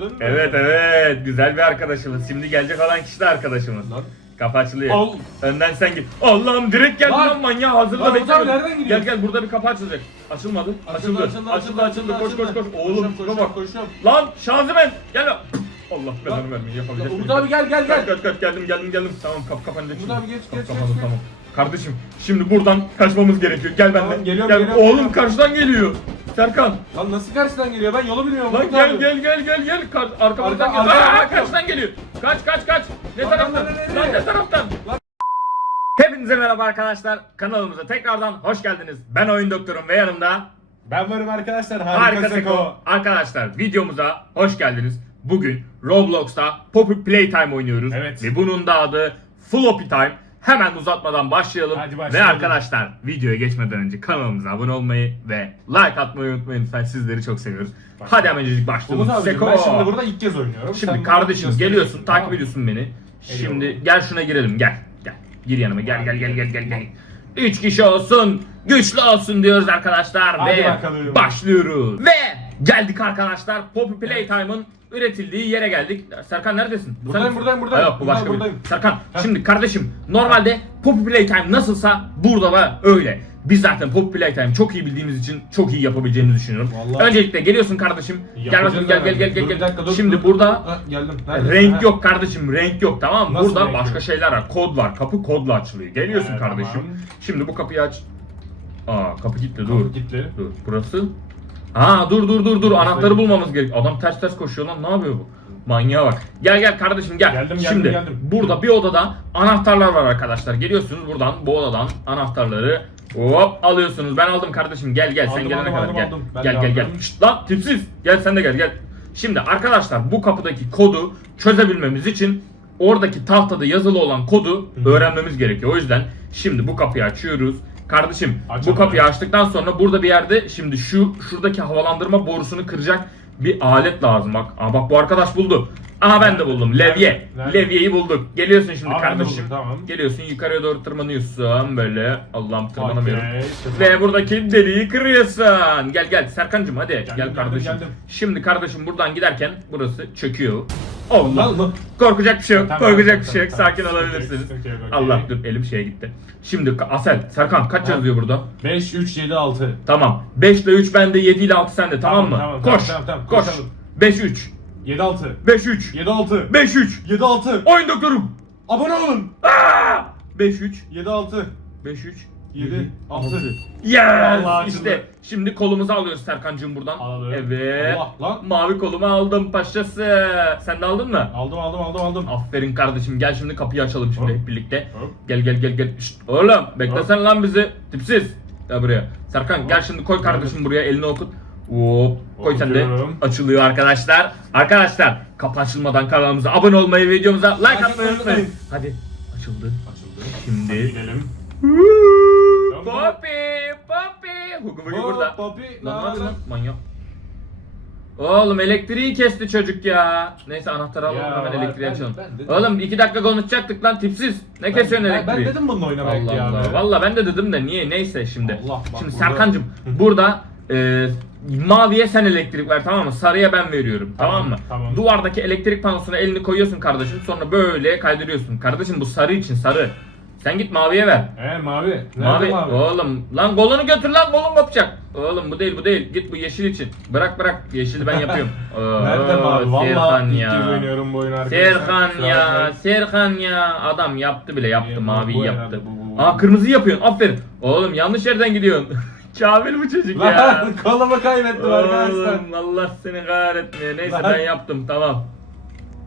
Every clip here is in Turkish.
gördün mü? Evet evet güzel bir arkadaşımız. Şimdi gelecek olan kişi de arkadaşımız. Lan. Açılıyor. Al. Önden sen git. Allah'ım direkt geldi Lan. lan manyağı hazırla gidiyor? Gel gel burada bir kapı açılacak. Açılmadı. Açıldı, Açıldı. Açıldı açıldı. Koş koş koş. Oğlum Koşuyorum, bak. koşuyorum. Lan Şazimen gel. Allah belanı vermeyi yapabilecek Umut abi gel gel gel. kaç kaç geldim geldim geldim. Tamam kapı kapanacak Umut abi geç, geç, geç, tamam. Kardeşim şimdi buradan kaçmamız gerekiyor. Gel Tamam, benimle. geliyorum, gel. geliyorum, Oğlum karşıdan geliyor. Serkan. Lan nasıl karşıdan geliyor? Ben yolu bilmiyorum. Lan Umut gel abi. gel gel gel gel. Kar arkamızdan Arka- gel. arka- Aa, karşıdan geliyor. Kaç kaç kaç. Ne Lan, taraftan? lan, lan, ne taraftan? Lan. Hepinize merhaba arkadaşlar. Kanalımıza tekrardan hoş geldiniz. Ben oyun doktorum ve yanımda Ben varım arkadaşlar. Harika Harika Seko. Seko. Arkadaşlar videomuza hoş geldiniz. Bugün Roblox'ta Poppy Playtime oynuyoruz. Evet. Ve bunun da adı Floppy Time. Hemen uzatmadan başlayalım. Hadi ve başlayalım. arkadaşlar videoya geçmeden önce kanalımıza abone olmayı ve like atmayı unutmayın lütfen. Sizleri çok seviyoruz. Hadi hemencecik başlayalım. Umut abi Seko. ben şimdi burada ilk kez oynuyorum. Şimdi Sen kardeşim geliyorsun takip tamam ediyorsun beni. Şimdi Eyvallah. gel şuna girelim gel. Gel. Gir yanıma gel gel gel gel gel gel. Üç kişi olsun, güçlü olsun diyoruz arkadaşlar Hadi ve bakalım. başlıyoruz. Ve geldik arkadaşlar Poppy Playtime'ın üretildiği yere geldik. Serkan neredesin? Bu Buradayım, sen buradayım, buradayım. Ha, yok bu başka bir. buradayım. Serkan şimdi kardeşim normalde Poppy Playtime nasılsa burada da öyle. Biz zaten Poppy Playtime çok iyi bildiğimiz için çok iyi yapabileceğimizi düşünüyorum. Vallahi. Öncelikle geliyorsun kardeşim. Gel Yapacağız bakayım gel gel gel hemen. gel. Dur, bir gel. dakika, dur, Şimdi dur, burada. Ha, geldim. Neredesin? Renk Ha. yok kardeşim renk yok tamam mı? Nasıl Burada renk başka yok? şeyler var. Kod var. Kapı kodla açılıyor. Geliyorsun Ee, kardeşim. tamam. Şimdi bu kapıyı aç. Aa kapı gitti Dur. Gitti. Dur. Burası. Aa dur dur dur dur. Anahtarı bulmamız gerek. Adam ters ters koşuyor lan. Ne yapıyor bu? Manyağa bak. Gel gel kardeşim gel. Geldim, geldim, Şimdi geldim. burada bir odada anahtarlar var arkadaşlar. Geliyorsunuz buradan bu odadan anahtarları hop alıyorsunuz. Ben aldım kardeşim. Gel gel sen Aldım, gelene aldım, kadar aldım, gel. aldım. Ben Gel de gel gel. aldım. Şşt lan tipsiz. Gel sen de gel gel. Şimdi arkadaşlar bu kapıdaki kodu çözebilmemiz için oradaki tahtada yazılı olan kodu öğrenmemiz gerekiyor. O yüzden şimdi bu kapıyı açıyoruz. Kardeşim Aç bu kapıyı açtıktan sonra burada bir yerde şimdi şu şuradaki havalandırma borusunu kıracak bir alet lazım bak. Aa bak bu arkadaş buldu. Aha ben de buldum. Levye. Nerede? Levyeyi bulduk. Geliyorsun şimdi Aa, ben de kardeşim. buldum, tamam. Geliyorsun yukarıya doğru tırmanıyorsun böyle. Allah'ım tırmanamıyorum. Okey, Ve buradaki deliği kırıyorsun. Gel gel Serkancığım hadi gel geldim, kardeşim. geldim. Şimdi kardeşim buradan giderken burası çöküyor. Allah. Lan. Korkacak bir şey yok. Tamam, korkacak tamam, bir şey yok. tamam, Sakin tamam. olabilirsiniz. Sıkıntı yok, Allah dur elim şeye gitti. Şimdi Asel, Serkan kaç yazıyor burada? 5, 3, 7, 6. Tamam. 5 ile 3 bende, 7 ile 6 sende tamam, Tamam, mı? tamam, Koş. tamam, tamam, koş. koşalım. 5 3. 7, 6. 5 3. 7, 6. 5 3. 7, 6. Oyun doktorum. Abone olun. Aa! 5 3. 7, 6. 5 3. 7, 6. Yes! Vallahi işte şimdi kolumuzu alıyoruz Serkancığım buradan. Alalım. Evet. Allah, lan. Mavi kolumu aldım paşası. Sen de aldın mı? Aldım, aldım, aldım, aldım. Aferin kardeşim gel şimdi kapıyı açalım şimdi hep birlikte. Hop. Gel gel gel gel. Şşt, oğlum beklesen lan bizi. Tipsiz. Gel buraya. Serkan gel şimdi koy kardeşim buraya elini okut. Hop koy sen de. Okuyorum. Açılıyor arkadaşlar. Arkadaşlar kapı açılmadan kanalımıza abone olmayı, videomuza like atmayı unutmayın. unutmayın. Hadi açıldı. Açıldı. Şimdi- Hadi gidelim. Poppy, Poppy. Hugo Bugi Hop, burada. Poppy, Lan ne yapıyorsun? Manyak. Oğlum elektriği kesti çocuk ya. Neyse anahtarı alalım Ya hemen var, elektriği ben- açalım. ben dedim. Oğlum iki dakika konuşacaktık lan tipsiz. Ne kesiyorsun ben, elektriği? ben dedim bununla oynamak Allah ya. Allah. Valla ben de dedim de niye neyse şimdi. Allah, bak şimdi burada- Serkancığım burada e, maviye sen elektrik ver tamam mı? Sarıya ben veriyorum tamam, Tamam, mı? tamam. Duvardaki elektrik panosuna elini koyuyorsun kardeşim sonra böyle kaydırıyorsun. Kardeşim bu sarı için sarı. Sen git maviye ver. He mavi. Nerede Mavi. mavi? Oğlum lan kolunu götür lan kolun kopacak. Oğlum bu değil bu değil. Git bu yeşil için. Bırak bırak. Yeşili ben yapıyorum. Oo, Nerede mavi? Serkan ya. oynuyorum bu oyunu arkadaşlar. Serkan ya. Serkan ya. Adam yaptı bile yaptı, maviyi bu yaptı. herhalde, bu- bu- Aa kırmızı yapıyorsun. Aferin. Oğlum yanlış yerden gidiyorsun. Kamil bu çocuk ya. Kolumu kaybettim arkadaşlar. Allah seni kahretmiyor. Neyse ben yaptım tamam.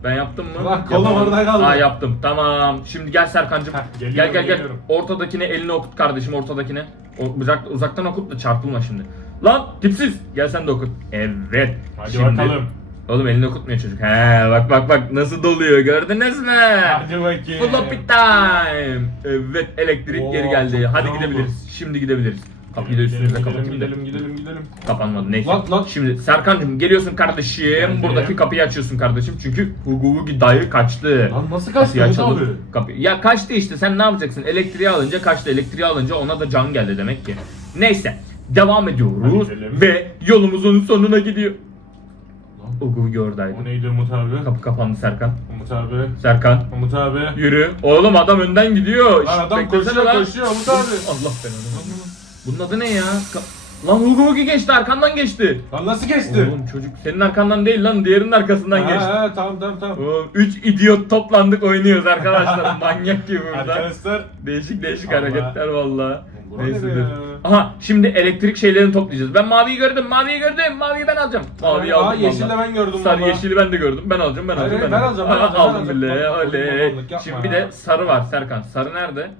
Ben yaptım mı? Lan, kolum Yapamadım. orada kaldı. Aa yaptım tamam. Şimdi gel Serkancığım. Heh, gel geliyorum, gel gel. geliyorum. Ortadakine elini okut kardeşim ortadakine. O, uzak, uzaktan okut da çarpılma şimdi. Lan tipsiz. Gel sen de okut. Evet. Hadi Şimdi- bakalım. Oğlum elini okutmuyor çocuk. He bak bak bak nasıl doluyor gördünüz mü? Hadi bakayım. Floppy time. Evet elektrik Oo, geri geldi. çok Hadi güzel gidebiliriz. Şimdi gidebiliriz. Kapıyı da üstünüze da. gidelim, gidelim, gidelim. Kapanmadı neyse. Lan, lan. Şimdi Serkan'cığım geliyorsun kardeşim. Geldim. Buradaki kapıyı açıyorsun kardeşim. Çünkü Hugo Wugi dayı kaçtı. Lan nasıl kaçtı açalım. abi? Kapı. Ya kaçtı işte sen ne yapacaksın? Elektriği alınca kaçtı. Elektriği alınca ona da can geldi demek ki. Neyse. Devam ediyoruz ve yolumuzun sonuna gidiyor. Lan Ugugi oradaydı. O neydi Umut abi? Kapı kapandı Serkan. Umut abi. Serkan. Umut abi. Yürü. Oğlum adam önden gidiyor. Lan adam koşuyor koşuyor Umut abi. Allah belanı. Bunun adı ne ya? Ka- lan Hugo Hugo geçti arkandan geçti. Lan nasıl geçti? Oğlum çocuk senin arkandan değil lan diğerinin arkasından Ha, geçti. ha, tamam tamam tamam. Oğlum 3 idiot toplandık oynuyoruz arkadaşlar. Manyak gibi burada. Arkadaşlar. Değişik değişik Allah. hareketler valla. Neyse ne dur. Aha şimdi elektrik şeylerini toplayacağız. Ben maviyi gördüm, maviyi gördüm. Maviyi ben alacağım. Maviyi Aa, aldım yeşil valla. de ben gördüm Sarı valla. yeşili ben de gördüm. Ben alacağım, ben Hayır, alacağım, hayır, ben alacağım, ben Aa, alacağım, ben Aldım alacağım. bile, Bak, oley. Şimdi bir de sarı var Serkan. Sarı nerede?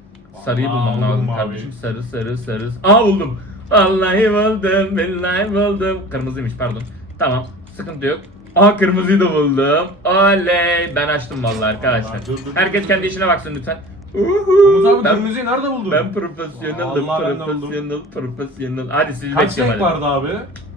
Sarıyı bulmam lazım abi. kardeşim. Sarı, sarı, sarı. Aa buldum. Vallahi buldum, billahi buldum. Kırmızıymış pardon. Tamam, sıkıntı yok. Aha kırmızıyı da buldum. Oley. Ben açtım vallahi arkadaşlar. Vallahi dur, dur. Herkes kendi işine baksın lütfen. Umut abi Ben- kırmızıyı nerede buldun? ben profesyonelim, Allah ben de buldum. profesyonel, profesyonel. Hadi siz Kaç bekleyin renk hadi. vardı abi?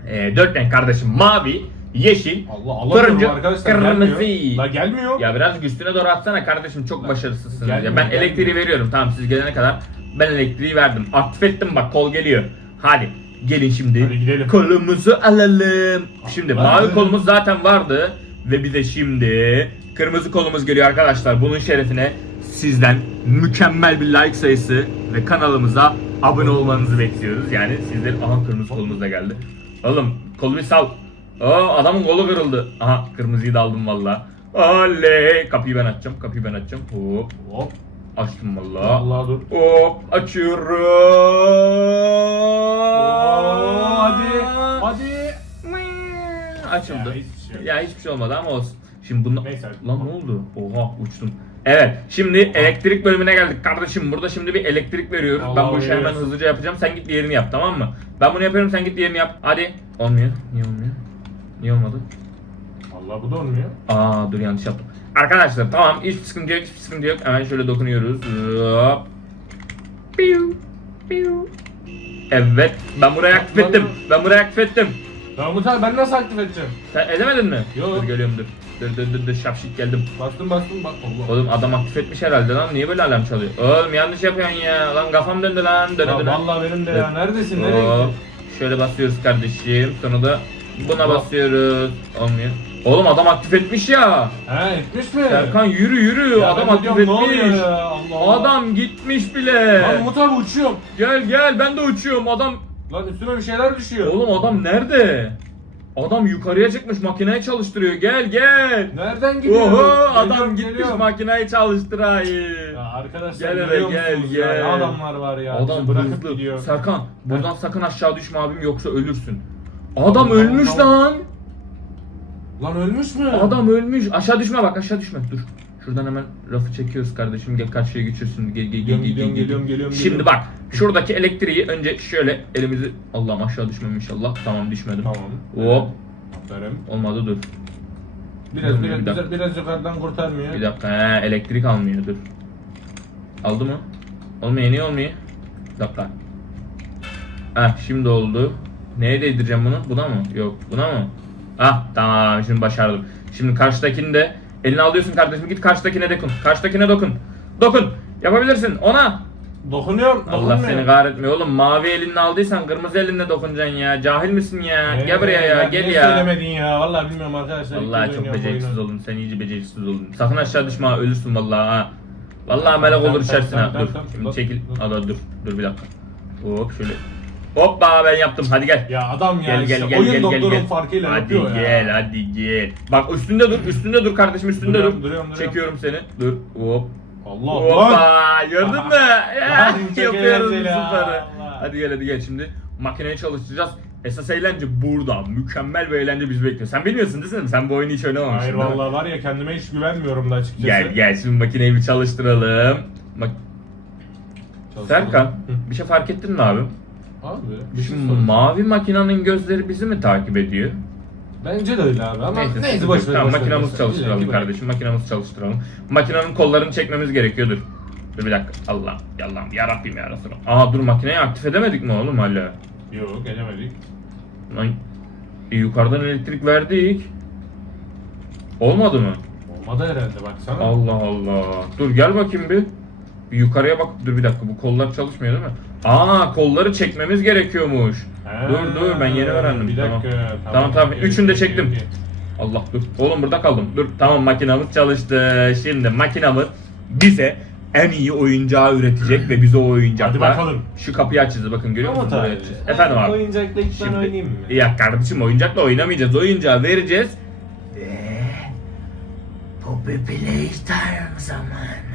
Ee, dört renk kardeşim. Mavi, yeşil, Allah Allah turuncu, arkadaşlar kırmızı. gelmiyor. La gelmiyor. Ya biraz üstüne doğru atsana kardeşim çok başarısızsınız ya. Gelmiyor, Ben gelmiyor. elektriği veriyorum tamam siz gelene kadar ben elektriği verdim. Aktif ettim bak kol geliyor. Hadi gelin şimdi. Hadi gidelim. Kolumuzu alalım. Şimdi Alalım. mavi kolumuz zaten vardı ve bir de şimdi kırmızı kolumuz geliyor arkadaşlar. Bunun şerefine sizden mükemmel bir like sayısı ve kanalımıza abone olmanızı bekliyoruz. Yani sizlerin aha kırmızı kolumuz da geldi. Oğlum kolu bir sal. Aa adamın kolu kırıldı. Aha kırmızıyı da aldım valla. Oley. Kapıyı ben açacağım. Kapıyı ben açacağım. Hop. Hop. Açtım valla. Allah dur. Hop açıyorum. Oo, hadi. Hadi. Açıldı. Ya, hiçbir şey. Ya hiçbir şey olmadı ama olsun. Şimdi bunu... Neyse. Lan ne oldu? Oha uçtum. Evet şimdi elektrik bölümüne geldik kardeşim. Burada şimdi bir elektrik veriyoruz. ben Allah bu işi hemen hızlıca yapacağım. Sen git diğerini yap tamam mı? Ben bunu yapıyorum sen git diğerini yap. Hadi. Olmuyor. Niye olmuyor? Niye olmadı? Allah bu da olmuyor. Aa dur yanlış yaptım. Arkadaşlar tamam hiçbir sıkıntı yok hiçbir sıkıntı yok. Hemen şöyle dokunuyoruz. Hop. Piu. Piu. Evet ben burayı aktif ettim. Ben burayı aktif ettim. Umut abi ben nasıl aktif edeceğim? Sen edemedin mi? Yok. Dur geliyorum dur. Dur dur dur dur şapşik geldim. Bastım bastım bak. Allah. Oğlum adam aktif etmiş herhalde lan. Niye böyle alarm çalıyor? Oğlum yanlış yapıyorsun ya. Lan kafam döndü lan. Döne Ya döne. vallahi benim de ya. Neredesin? Nereye Hop. gittin? Şöyle basıyoruz kardeşim. Sonra da buna basıyoruz. Olmuyor. Oğlum adam aktif etmiş ya. He etmiş mi? Serkan yürü yürü. Ya adam ben de aktif diyorum, ne etmiş. ya? Allah Allah. Adam gitmiş bile. Lan Umut abi uçuyorum. Gel gel ben de uçuyorum. Adam Lan üstüme bir şeyler düşüyor. Oğlum adam nerede? Adam yukarıya çıkmış makineyi çalıştırıyor. Gel gel. Nereden gidiyor? Oho Geliyorum, adam gitmiş geliyorum. makineyi çalıştırayı. Ya arkadaşlar Gel hele, görüyor gel, musunuz gel. ya? Ne adamlar var ya. Adam Bizi bırakıp hızlı. gidiyor. Serkan buradan sakın aşağı düşme abim yoksa ölürsün. Adam ölmüş lan. Lan ölmüş mü? Adam ölmüş. Aşağı düşme bak aşağı düşme. Dur. Şuradan hemen rafı çekiyoruz kardeşim. Gel karşıya geçiyorsun. Gel gel gel Geliyorum, gel. geliyorum, gel, geliyorum, geliyorum, Şimdi geliyorum. bak şuradaki elektriği önce şöyle elimizi Allah'ım aşağı düşmem inşallah. Tamam düşmedim. Tamam. Hop. Aferin. Olmadı dur. Biraz Dur, biraz bir dakika. biraz, biraz yukarıdan kurtarmıyor. Bir dakika he, elektrik almıyor dur. Aldı mı? Olmuyor niye olmuyor? Bir dakika. Heh şimdi oldu. Neye değdireceğim bunu? Buna mı? Yok buna mı? Ah tamam şimdi başardım. Şimdi karşıdakini de eline alıyorsun kardeşim git karşıdakine dokun. Karşıdakine dokun. Dokun. Yapabilirsin ona. Dokunuyorum. Allah dokunmuyor. seni kahretmiyor oğlum. Mavi elinle aldıysan kırmızı elinle dokunacaksın ya. Cahil misin ya? Ee, gel buraya ya gel ya. söylemedin ya? Vallahi bilmiyorum arkadaşlar. Vallahi çok beceriksiz oldun. Sen iyice beceriksiz oldun. Sakın aşağı düşme ha, ölürsün vallahi ha. Vallahi melek olur içersin ha. Dur. Şimdi çekil. Ada dur. Dur bir dakika. Hop şöyle. Hoppa ben yaptım. Hadi gel. Ya adam ya Gel işte gel gel oyun gel gel doktorun gel. farkıyla hadi yapıyor gel ya. hadi gel. Bak üstünde dur üstünde dur kardeşim üstünde Duruyorum, dur. duruyorum, duruyorum. Çekiyorum seni. Dur. Hop. Allah. Hoppa gördün mü? Yapıyoruz bu süperi. Hadi gel hadi gel şimdi. Makineyi çalıştıracağız. Esas eğlence burada. Mükemmel bir eğlence bizi bekliyor. Sen bilmiyorsun değil mi? Sen bu oyunu hiç oynamamışsın. Hayır vallahi var ya kendime hiç güvenmiyorum da açıkçası. Gel gel şimdi makineyi bir çalıştıralım. Çalıştıralım. Serkan bir şey fark ettin mi abi? Abi bir şey soracağım. mavi makinenin gözleri bizi mi takip ediyor? Bence de öyle abi ama neyse, sıkıntı boş ver. Tamam boş ver, makinamızı ver. çalıştıralım İlla ki kardeşim. Makinamızı çalıştıralım. Makinenin kollarını çekmemiz gerekiyor dur. Bir dakika. Allah Allah'ım ya Rabbim ya Resulallah. Aa dur makineyi aktif edemedik mi oğlum hala? Yok edemedik. Lan e, yukarıdan elektrik verdik. Olmadı mı? Olmadı herhalde baksana. Allah Allah. Dur gel bakayım bir. Bir yukarıya bak. Dur bir dakika bu kollar çalışmıyor değil mi? Aa kolları çekmemiz gerekiyormuş. Ha, dur dur ben yeni öğrendim. Bir tamam. dakika. Tamam tamam. Okey, Üçünü de çektim. Allah dur. Oğlum burada kaldım. Dur tamam makinamız çalıştı. Şimdi makinamız bize en iyi oyuncağı üretecek ve bize o oyuncakla Hadi bakalım. şu kapıyı açacağız bakın görüyor musunuz? Buraya açacağız. Efendim abi. Oyuncakla ilk ben Şimdi- oynayayım mı? Ya kardeşim oyuncakla oynamayacağız. Oyuncağı vereceğiz. Poppy Playtime zamanı.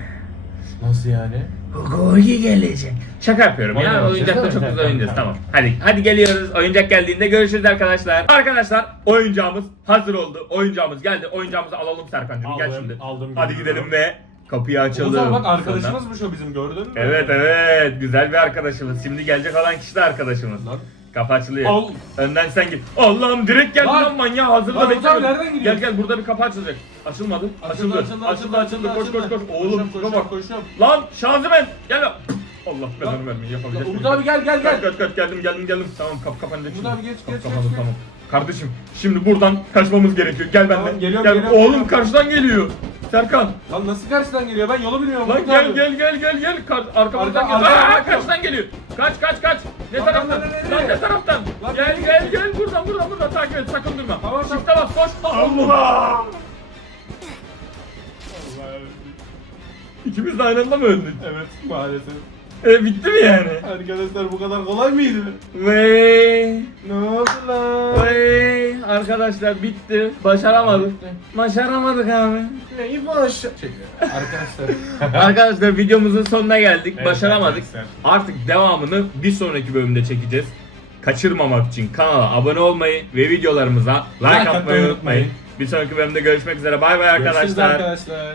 Nasıl yani? Hugo'yu gelecek. Şaka yapıyorum ya. Oynayalım. Oyuncakla çok Tamam, güzel tamam, oynayacağız. tamam. Hadi hadi geliyoruz. Oyuncak geldiğinde görüşürüz arkadaşlar. Arkadaşlar oyuncağımız hazır oldu. Oyuncağımız geldi. Oyuncağımızı alalım Serkan'cığım. Gel Aldım, şimdi. aldım, hadi gidelim ve kapıyı açalım. Oğuzhan bak Sonra- arkadaşımızmış o bizim gördün mü? Evet evet güzel bir arkadaşımız. Şimdi gelecek olan kişi de arkadaşımız. Lan. Kapı açılıyor. Al. Önden sen git. Allah'ım direkt geldi lan, Lan. manyağı hazırda Lan bekliyorum. Ozan nereden gidiyor? Gel gel burada bir kapı açılacak. Açılmadı. Açıldı. Açıldı açıldı, açıldı. Koş koş koş. Oğlum şuna bak. koşuyorum. Lan Şazimen gel. Allah belanı vermeyin yapabilecek. Umut abi gel gel Kaç gel. kaç kaç geldim geldim geldim. Tamam kapı kapanacak Umut şimdi. abi geç, Kapı geç, kapandı, geç, tamam. Kardeşim şimdi buradan kaçmamız gerekiyor. Gel Tamam, benden. geliyorum, gel. geliyorum, Oğlum geliyorum. karşıdan geliyor. Serkan. Lan nasıl karşıdan geliyor? Ben yolu bilmiyorum. Lan Umut gel abi. gel gel gel gel. Kar arkamızdan Arka- geliyor. arka- Aa, karşıdan geliyor. Kaç kaç kaç. Ne Lan, taraftan? lan, lan, Lan nereye? ne taraftan? Lan, Gel nereye gel gel buradan buradan buradan takip et sakın durma. Tamam, tamam. Shift'e bas koş. Allah. İkimiz de aynı anda mı öldük? Evet maalesef. E bitti mi yani? Arkadaşlar bu kadar kolay mıydı? Vey. Ne oldu lan? Arkadaşlar bitti. Başaramadık. Başaramadık abi. Neyi boş? Arkadaşlar. Arkadaşlar videomuzun sonuna geldik. Evet, Başaramadık. arkadaşlar. Artık devamını bir sonraki bölümde çekeceğiz. Kaçırmamak için kanala abone olmayı ve videolarımıza like, Like atmayı atmayı unutmayın. unutmayın. Bir sonraki bölümde görüşmek üzere. Bay bay Görüşürüz arkadaşlar. arkadaşlar.